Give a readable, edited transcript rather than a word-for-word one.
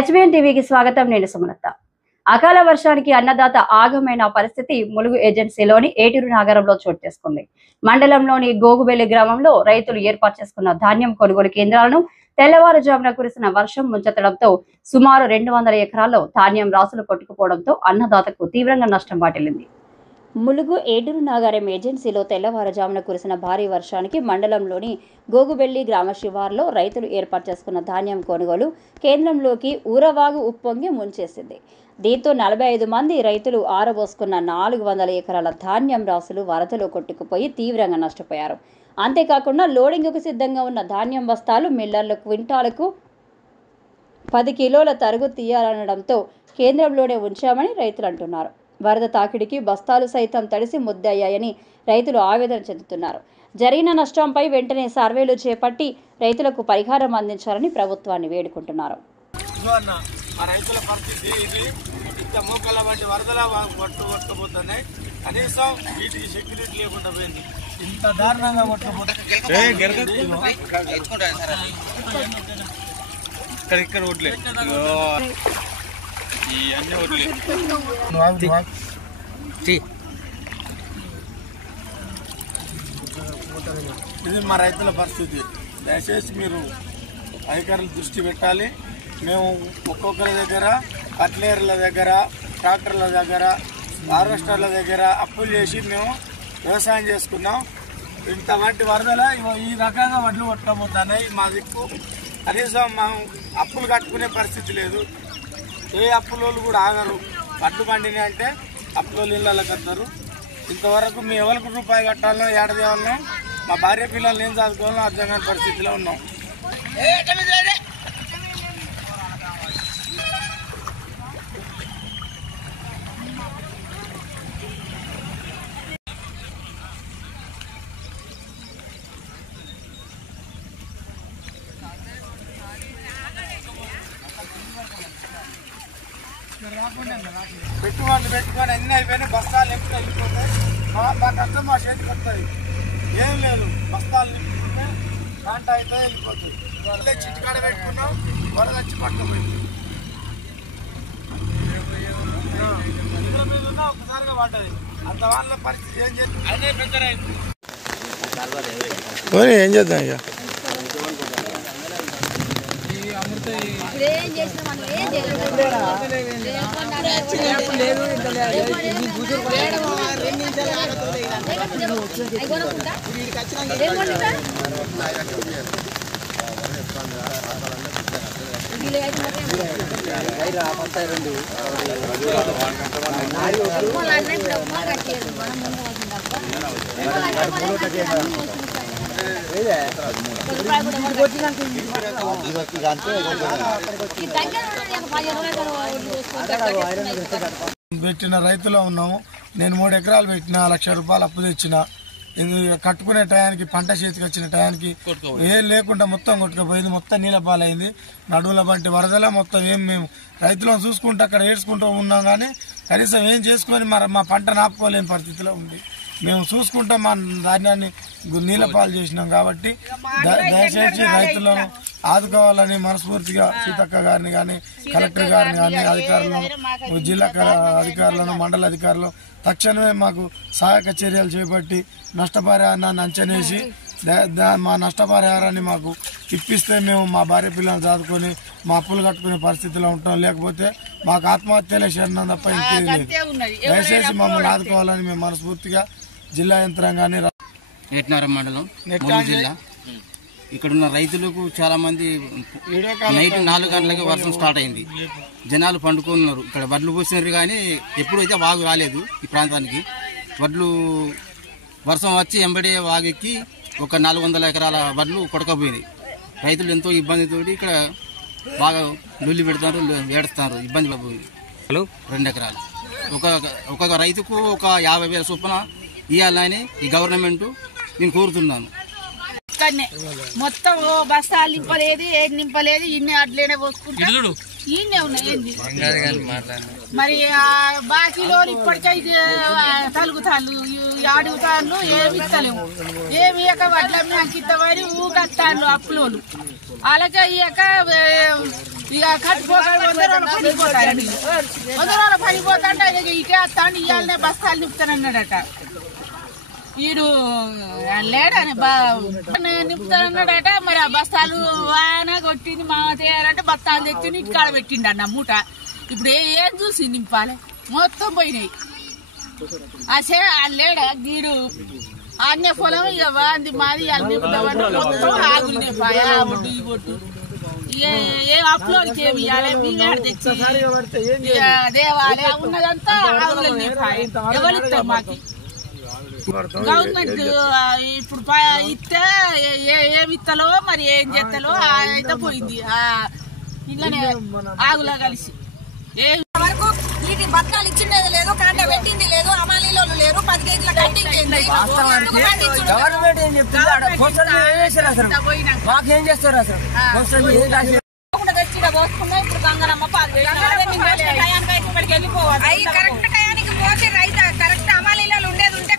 HBN టీవీకి స్వాగతం. నేను సుమలత. అకాల వర్షానికి అన్నదాత ఆగమైన పరిస్థితి ములుగు ఏజెన్సీలోని ఏటూరు నగరంలో చోటు చేసుకుంది. మండలంలోని గోగుబెల్లి గ్రామంలో రైతులు ఏర్పాటు చేసుకున్న ధాన్యం కొనుగోలు కేంద్రాలను తెల్లవారుజామున కురిసిన వర్షం ముంచెత్తడంతో సుమారు 200 ఎకరాల్లో ధాన్యం రాసులు కొట్టుకుపోవడంతో అన్నదాతకు తీవ్రంగా నష్టం వాటిల్లింది. ములుగు ఏటూరు నగరం ఏజెన్సీలో తెల్లవారుజామున కురిసిన భారీ వర్షానికి మండలంలోని గోగుబెల్లి గ్రామ శివార్లో రైతులు ఏర్పాటు చేసుకున్న ధాన్యం కొనుగోలు కేంద్రంలోకి ఊరవాగు ఉప్పొంగి ముంచేసింది. దీంతో 45 మంది రైతులు ఆరబోసుకున్న 400 ఎకరాల ధాన్యం రాసులు వరదలో కొట్టుకుపోయి తీవ్రంగా నష్టపోయారు. అంతేకాకుండా లోడింగ్కు సిద్ధంగా ఉన్న ధాన్యం బస్తాలు మిల్లర్ల క్వింటాలకు 10 కిలోల తరుగు తీయాలనడంతో కేంద్రంలోనే ఉంచామని రైతులు అంటున్నారు. వరద తాకిడికి బస్తాలు సైతం తడిసి ముద్దయ్యాయని రైతులు ఆవేదన చెందుతున్నారు. జరిగిన నష్టంపై వెంటనే సర్వేలు చేపట్టి రైతులకు పరిహారం అందించాలని ప్రభుత్వాన్ని వేడుకుంటున్నారు. ఇది మా రైతుల పరిస్థితి. దయచేసి మీరు అధికారులు దృష్టి పెట్టాలి. మేము ఒక్కొక్కరి దగ్గర కట్లేర్ల దగ్గర, ట్రాక్టర్ల దగ్గర, హార్వెస్టర్ల దగ్గర అప్పులు చేసి మేము వ్యవసాయం చేసుకున్నాం. ఇంతవంటి వరదల ఈ రకంగా వడ్లు కొట్టబోతున్నాయి. మా దిక్కు కనీసం మనం అప్పులు కట్టుకునే పరిస్థితి లేదు. ఏ అప్పులోళ్ళు కూడా ఆగరు. వడ్లు పండినాయి అంటే అప్పులోళ్ళు ఇళ్ళకి వస్తారు. ఇంతవరకు మేము ఎవరికి రూపాయి కట్టాలనో ఏడాది మా భార్య పిల్లల్ని ఏం చదువుకోవాలో అర్థం కాని పరిస్థితిలో ఉన్నాం. పెట్టుకొని అన్నీ అయిపోయినాయి. బస్తాలు ఎప్పుడు వెళ్ళిపోతాయి. మా కష్టం మా చేతికి వస్తుంది. ఏం లేదు, బస్తాలు నింపుకుంటే కాంట అయితే వెళ్ళిపోతుంది. వాళ్ళే చిట్టుకాడ పెట్టుకున్నాం, వరద వచ్చి పట్టుకుపోయింది. మీద ఉన్నా ఒక్కసారిగా పడ్డది. అంత వాళ్ళ పరిస్థితి ఏం చేద్దాం, అదే పెద్ద ఏం చేద్దాం. ఇక పెట్టిన రైతులో ఉన్నాము. నేను 3 ఎకరాలు పెట్టిన, 1 లక్ష రూపాయలు అప్పు తెచ్చిన. కట్టుకునే టయానికి, పంట చేతికి వచ్చిన టయానికి ఏం లేకుండా మొత్తం కొట్టుకుపోయింది. మొత్తం నీళ్ళ పాలైంది. నడువుల వంటి వరదల మొత్తం మేము రైతులను చూసుకుంటూ అక్కడ ఏడ్చుకుంటూ ఉన్నాం. కానీ కనీసం ఏం చేసుకొని మా పంట నాపుకోలేని పరిస్థితిలో ఉంది. మేము చూసుకుంటాం మా ధాన్యాన్ని నీళ్ళ పాలు చేసినాం. కాబట్టి దయచేసి రైతులను ఆదుకోవాలని మనస్ఫూర్తిగా సీతక్క గారిని కానీ, కలెక్టర్ గారిని కానీ, అధికారులను, జిల్లా అధికారులను, మండల అధికారులు తక్షణమే మాకు సహాయక చర్యలు చేపట్టి నష్టపరిహారాన్ని అంచనేసి మా నష్టపరిహారాన్ని మాకు ఇప్పిస్తే మేము మా భార్య పిల్లలు చదువుకొని మా అప్పులు కట్టుకునే పరిస్థితిలో ఉంటాం. లేకపోతే మాకు ఆత్మహత్యలే శరణం తప్ప ఇంకేం లేదు. దయచేసి మమ్మల్ని ఆదుకోవాలని మేము మనస్ఫూర్తిగా జిల్లా యంత్రాంగాన్ని, ఏటూరు మండలం జిల్లా ఇక్కడున్న రైతులకు చాలా మంది నైట్ 4 గంటలకి వర్షం స్టార్ట్ అయింది. జనాలు పండుకున్నారు. ఇక్కడ వడ్లు పోసినారు కానీ ఎప్పుడైతే వాగు రాలేదు ఈ ప్రాంతానికి. వడ్లు వర్షం వచ్చి ఎంబడే వాగెక్కి ఒక 400 ఎకరాల వడ్లు కొడకపోయింది. రైతులు ఎంతో ఇబ్బందితోటి ఇక్కడ బాగా లొల్లి పెడతారు, ఏడుస్తారు, ఇబ్బంది పోయింది. 2 ఎకరాలు ఒక్కొక్క రైతుకు ఒక 50,000 చొప్పున ఇవ్వాలని ఈ గవర్నమెంట్ నేను కోరుతున్నాను. మొత్తం బస్తాలు నింపలేదు, ఏది నింపలేదు. ఇన్ని అట్లనే పోసుకుంటారు. ఈయనే ఉన్నాయి. మరి బాకీలో ఇప్పటికే తలుగుతాళ్ళు, అడుగుతాళ్ళు, ఏమి ఇస్తలేము. ఏమి ఇక వడ్లన్నీ అంకితమని ఊగత్తాళ్ళు అప్పులోళ్ళు. అలాగే ఇక ఇక కట్టుకోక 100 రోజులు పనిపోతారు 100 రోజులు పనిపోతాంటే ఇటే వస్తాండి ఇవాళనే బస్తాలు నింపుతానన్నాడట వీడు లేడని నింపుతానన్నాడట మరి ఆ బస్తాలు ఆయన కొట్టింది మా తేయాలంటే బస్తాలు తెచ్చి ఇంటికాడ పెట్టిండు అన్న మూట ఇప్పుడు ఏం చూసి నింపాలి మొత్తం పోయినాయి అసే లేడ గీడు అన్య పొలం ఇక వాంది మాది నింపుతామని మొత్తం ఆగులునే పాయ ఆ ఒడ్డు ఈ ఒడ్డు ఏం అప్లోడ్కి ఏమి ఇవ్వాలి మేము తెచ్చి దేవాలి ఉన్నదంతా ఆగులనే పాయ ఎవరిస్తారు మాకు గవర్నమెంట్ ఇప్పుడు ఇస్తే ఏమి ఇస్తలో మరి ఏం చేస్తాలో అయితే పోయింది ఇలానే ఆగులా కలిసి వరకు వీటి బత్తాలు ఇచ్చిండేది లేదు కరెంట్ పెట్టింది లేదు అమాలీలో లేరు 10 కేజీల కట్టింగ్ మాకేం చేస్తారు అసలు తెచ్చి పోసుకున్నా ఇప్పుడు గంగరమ్మ పాలు వెళ్ళిపోవాలి కరెక్ట్ టయానికి పోతే రైతు కరెక్ట్ అమాలీలో ఉండేది ఉంటే